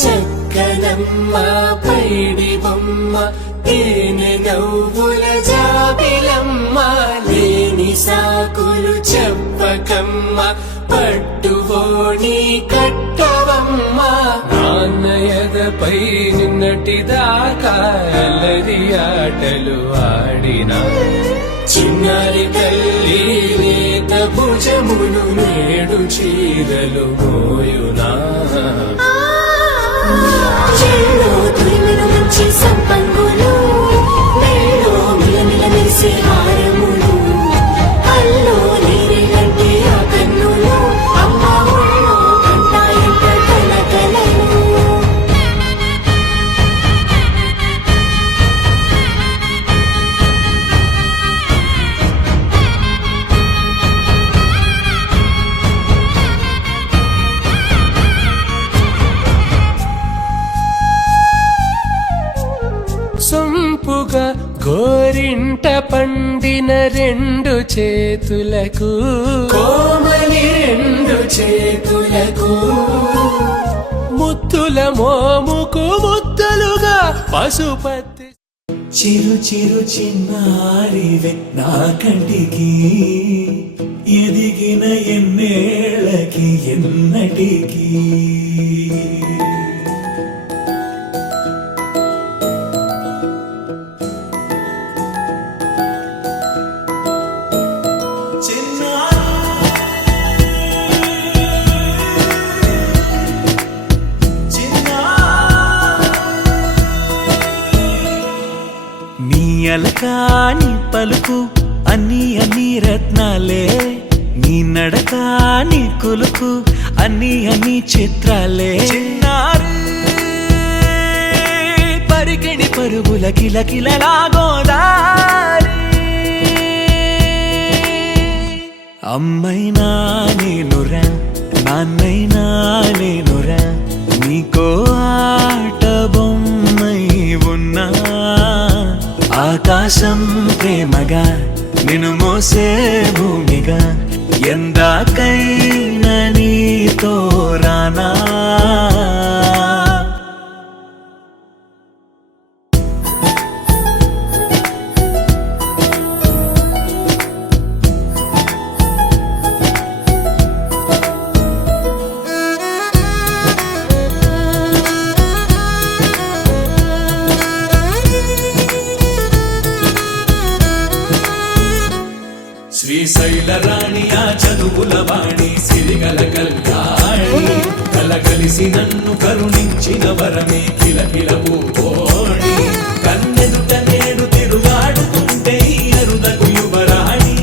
చక్కనమ్మ పైడి బొమ్మ తేనె నవ్వుల జాబిలమ్మ లేని సాకులు చెప్పకమ్మ పట్టువోణి కట్టవమ్మ నాన్నయదపై నిన్నటిదాకా అల్లరి ఆటలు ఆడినా చిన్నారి తల్లి లేత భుజములు నేడు చీరలు మోయునా చెల్లో తురిమిన మంచి సంపంగులు మెల్లో మిలమిల మెరిసే హారములు అల్లో నీరే కంటే ఆ కన్నులు అమ్మ ఒళ్ళో కంటాయంట కలకలలు సొంపుగా గోరింట పండిన రెండు చేతులకు కోమలి రెండు చేతులకు ముత్తుల మోముకు ముద్దలుగా పశుపతి చిరు చిరు చిన్నారివే నా కంటికి ఎదిగిన ఎన్నేళ్ళకి ఎన్నటికి అలకాని పలుకు అన్ని అన్ని రత్నాలే నీ నడకాని కులుకు అన్ని అన్ని చిత్రాలే చిన్నారు పరికిణి పరుగుల కిలకిలలాగోదారి అమ్మైనా నేనురా నాన్నైనా నేనురా నీకో ఆట బొమ్మై ఉన్నా ఆకాశం ప్రేమగా నిన్ను మోసే భూమిగా ఎందాకైనా నీతో రానా శ్రీశైల రాణి ఆ చదువుల వాణి సిరిగల కల్యాణి కలగలిసి నన్ను కరుణించిన వరమే కిలకిల పూకోణి కన్నెదుట నేడు తిరుగాడుతుంటే అరుదకు యువరాణి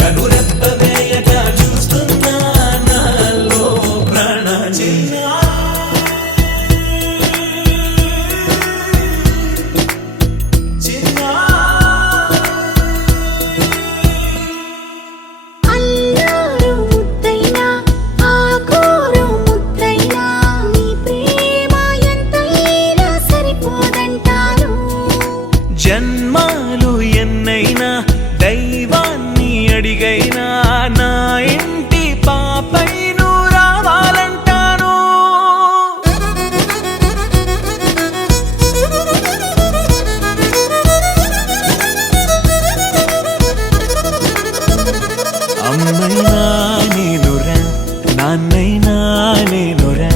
కనురెప్ప వేయగా చూస్తున్నా నాలో ప్రాణ చిన్న జన్మాలు ఎన్నైనా దైవాన్ని అడిగైనా నా ఇంటి పాపై నువ్వు రావాలంటాను అమ్మైనా నేనురా నాన్నైనా నేనురా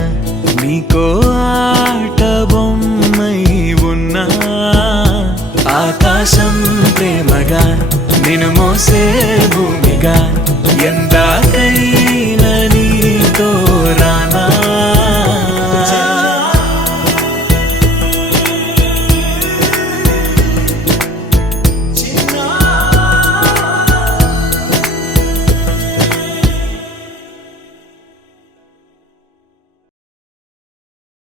నీకో ఆట బొమ్మై ఉన్నా ఆకాశం ప్రేమగా నిన్ను మోసే భూమిగా ఎందాకై